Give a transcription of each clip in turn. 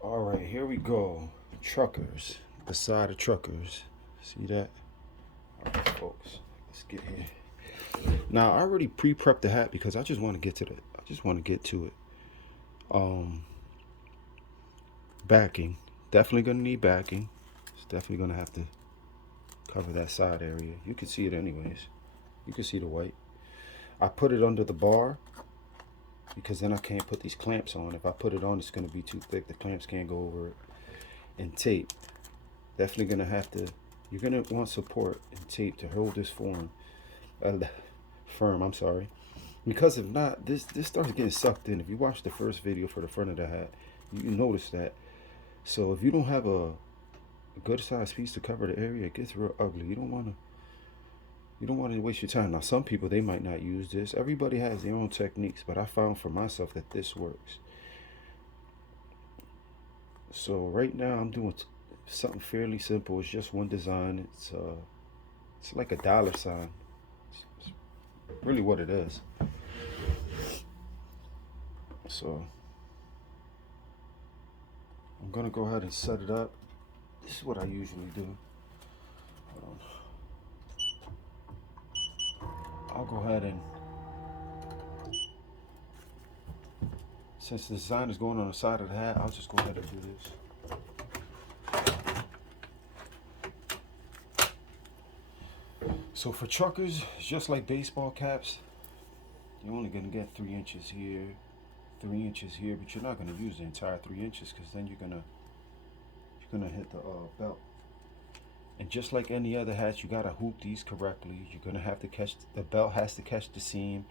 All right, here we go. Truckers, the side of truckers. See that? All right, folks, let's get here. Now, I already pre-prepped the hat because I just want to get to the. I just want to get to it. Um, Backing. Definitely gonna need backing. It's definitely gonna have to cover that side area. You can see it anyways. You can see the white. I put it under the bar because then I can't put these clamps on. If I put it on, it's gonna be too thick. The clamps can't go over it. And tape. Definitely gonna have to. You're gonna want support and tape to hold this firm. I'm sorry, because if not, this starts getting sucked in. If you watch the first video for the front of the hat, you notice that. So if you don't have a good size piece to cover the area, it gets real ugly. You don't want to waste your time. Now, some people they might not use this. Everybody has their own techniques, but I found for myself that this works. So right now I'm doing something fairly simple. It's just one design. It's like a dollar sign. It's really what it is. So I'm gonna go ahead and set it up. This is what I usually do. I'll go ahead and, since the design is going on the side of the hat, I'll just go ahead and do this. So for truckers, just like baseball caps, you're only gonna get 3 inches here, 3 inches here, but you're not gonna use the entire 3 inches because then you're gonna hit the belt. And just like any other hats, you gotta hoop these correctly. You're gonna have to catch the belt has to catch the seam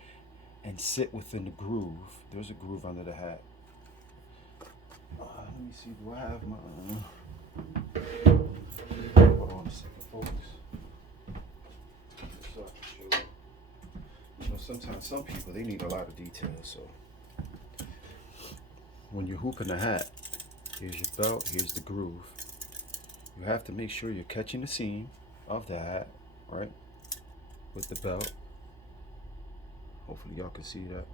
and sit within the groove. There's a groove under the hat. Let me see. Do I have my? Hold on a second, folks. So I can show you. You know, sometimes some people they need a lot of detail. So when you're hooping the hat, here's your belt. Here's the groove. You have to make sure you're catching the seam of the hat, right, with the belt. Hopefully y'all can see that.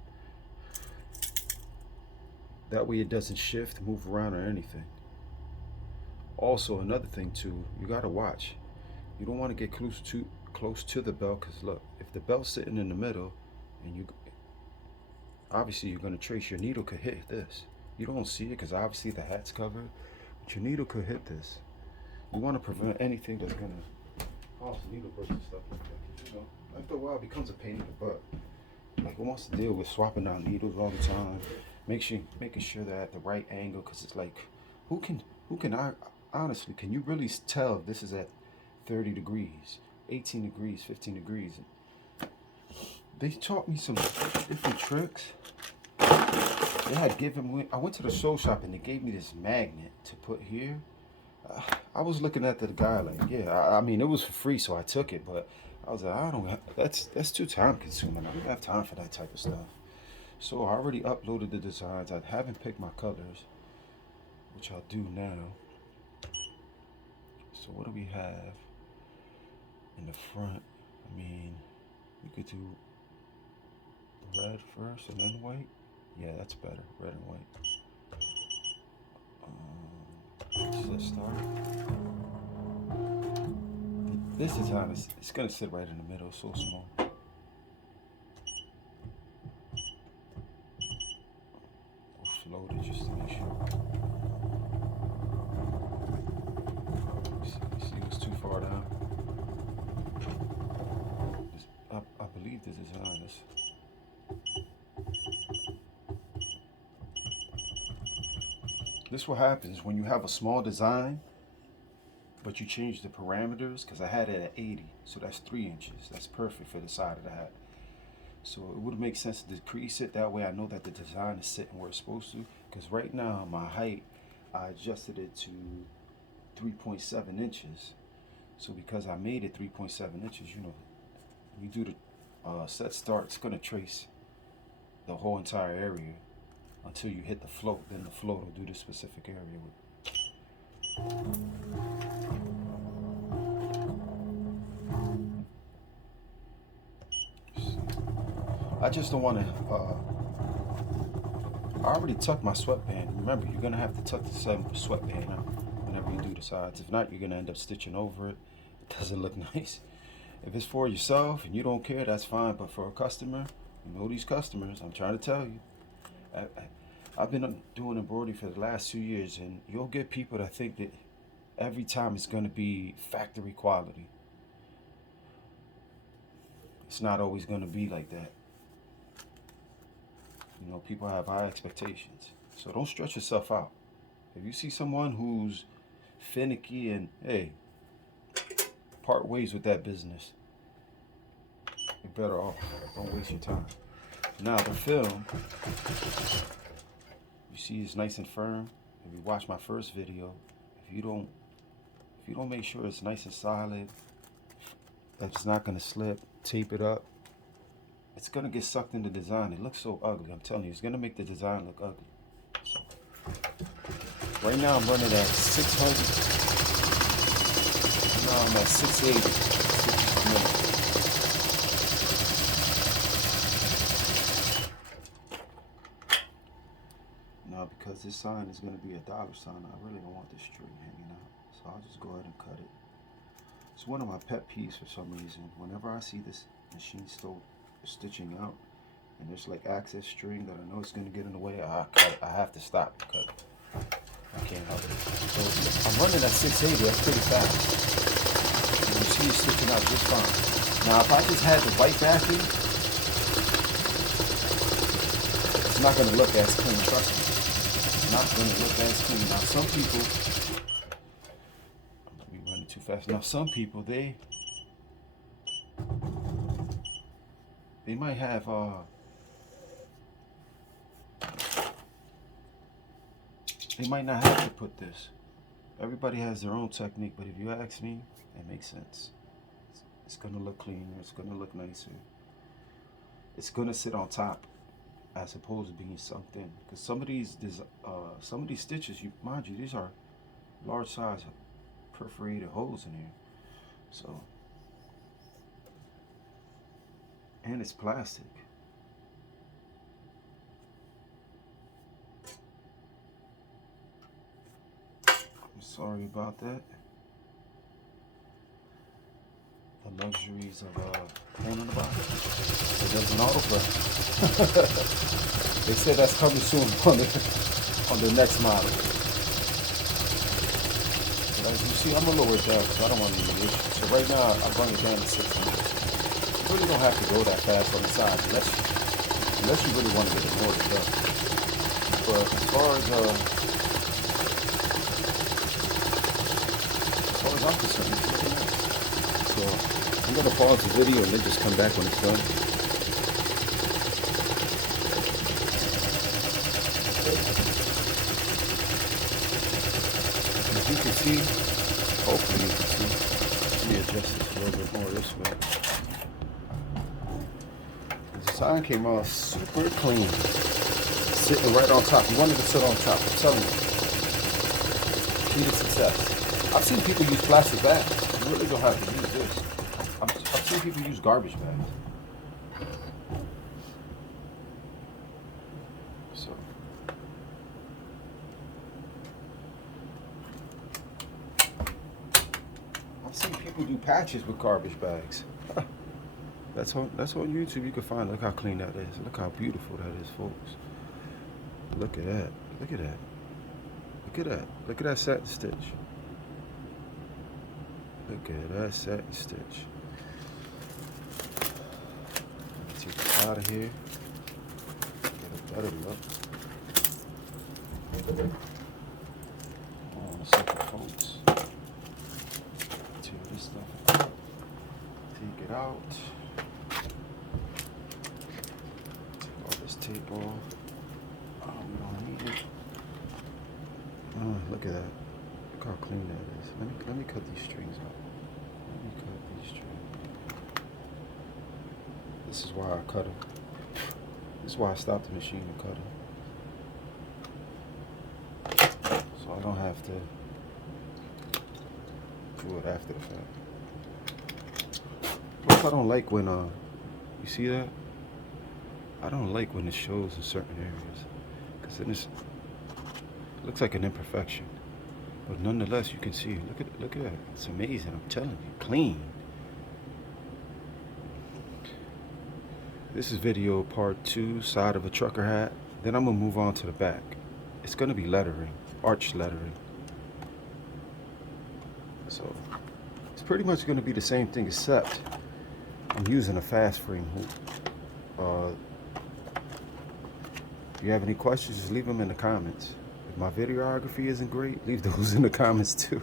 That way it doesn't shift, move around, or anything. Also, another thing too, you gotta watch. You don't want to get close to the belt, because look, if the belt's sitting in the middle, and you obviously you're gonna trace, your needle could hit this. You don't see it because obviously the hat's covered, but your needle could hit this. You want to prevent anything that's gonna cause needle burst and stuff like that. You know, after a while, it becomes a pain in the butt. Like, who wants to deal with swapping out needles all the time? Making sure they're at the right angle, because it's like, who can I honestly, can you really tell if this is at 30 degrees, 18 degrees, 15 degrees? They taught me some different tricks. They had given me. I went to the show shop and they gave me this magnet to put here. I was looking at the guy like, yeah, I mean, it was for free, so I took it. But I was like, I don't have, that's too time consuming. I don't have time for that type of stuff. So I already uploaded the designs. I haven't picked my colors, which I'll do now. So what do we have in the front? I mean, we could do red first and then white. Yeah, that's better. Red and white. So let's start. This design is it's gonna sit right in the middle, so small. We'll float it just to make sure. See what's too far down. I believe the design is. This is what happens when you have a small design, but you change the parameters, because I had it at 80, so that's 3 inches. That's perfect for the side of the hat. So it would make sense to decrease it. That way I know that the design is sitting where it's supposed to. Because right now my height, I adjusted it to 3.7 inches. So because I made it 3.7 inches, you know, you do the set start, it's going to trace the whole entire area until you hit the float. Then the float will do the specific area. I just don't want to I already tucked my sweatband. Remember, you're gonna have to tuck the sweatband out whenever you do the sides. If not, you're gonna end up stitching over it. It doesn't look nice. If it's for yourself and you don't care, that's fine. But for a customer, you know these customers, I'm trying to tell you. I've been doing embroidery for the last 2 years, and you'll get people that think that every time it's gonna be factory quality. It's not always gonna be like that. You know, people have high expectations. So don't stretch yourself out. If you see someone who's finicky and, hey, part ways with that business. You're better off. Don't waste your time. Now the film, you see it's nice and firm. If you watch my first video, if you don't make sure it's nice and solid, that it's not gonna slip, tape it up, it's gonna get sucked into the design. It looks so ugly. I'm telling you, it's gonna make the design look ugly. So right now I'm running at 600. Now I'm at 680 stitches per minute. Now because this sign is gonna be a dollar sign, I really don't want this string hanging out. So I'll just go ahead and cut it. It's one of my pet peeves for some reason. Whenever I see this machine still stitching out and there's like access string that I know it's gonna get in the way, I cut it. I have to stop and cut it. I can't help it. So I'm running at 680, that's pretty fast. And you see it's sticking out just fine. Now if I just had the white backing, it's not gonna look as clean, trust me. It's not gonna look as clean. Now some people, I'm running too fast. Now some people, they might have they might not have to put this. Everybody has their own technique, but if you ask me, it makes sense. It's gonna look cleaner, it's gonna look nicer. It's gonna sit on top as opposed to being sunk in. Because some of these stitches, mind you, these are large size perforated holes in here. So, and it's plastic. I'm sorry about that. The luxuries of phone in the box. It doesn't autograph. They said that's coming soon on the next model. But as you see, I'm gonna lower it down because I don't want any issues. So right now, I'm running it down to 600. You really don't have to go that fast on the side unless you really want to get it more than done. But as far as I'm concerned, it's looking nice. So I'm gonna pause the video and then just come back when it's done. As you can see, hopefully you can see. Let me adjust this a little bit more this way. The sign came off super clean. Sitting right on top. You wanted to sit on top. I'm telling you. Key to success. I've seen people use plastic bags. You really don't have to use this. I've seen people use garbage bags. So. I've seen people do patches with garbage bags. That's on YouTube. You can find. Look how clean that is. Look how beautiful that is, folks. Look at that. Look at that. Look at that. Look at that satin stitch. Look at that satin stitch. Take it out of here. Get a better look. Hold on a second, folks. Take this stuff out. Take it out. Take all this tape off. Oh, we don't need it. Oh, look at that. Look how clean that is. Let me cut these strings out. Let me cut these strings. This is why I cut them. This is why I stopped the machine and cut them. So I don't have to do it after the fact. Plus I don't like when you see that? I don't like when it shows in certain areas. So this looks like an imperfection, but nonetheless, you can see. Look at that. It's amazing. I'm telling you, clean. This is video part 2, side of a trucker hat. Then I'm gonna move on to the back. It's gonna be lettering, arch lettering. So it's pretty much gonna be the same thing, except I'm using a fast frame hoop. If you have any questions, just leave them in the comments. If my videography isn't great, leave those in the comments too.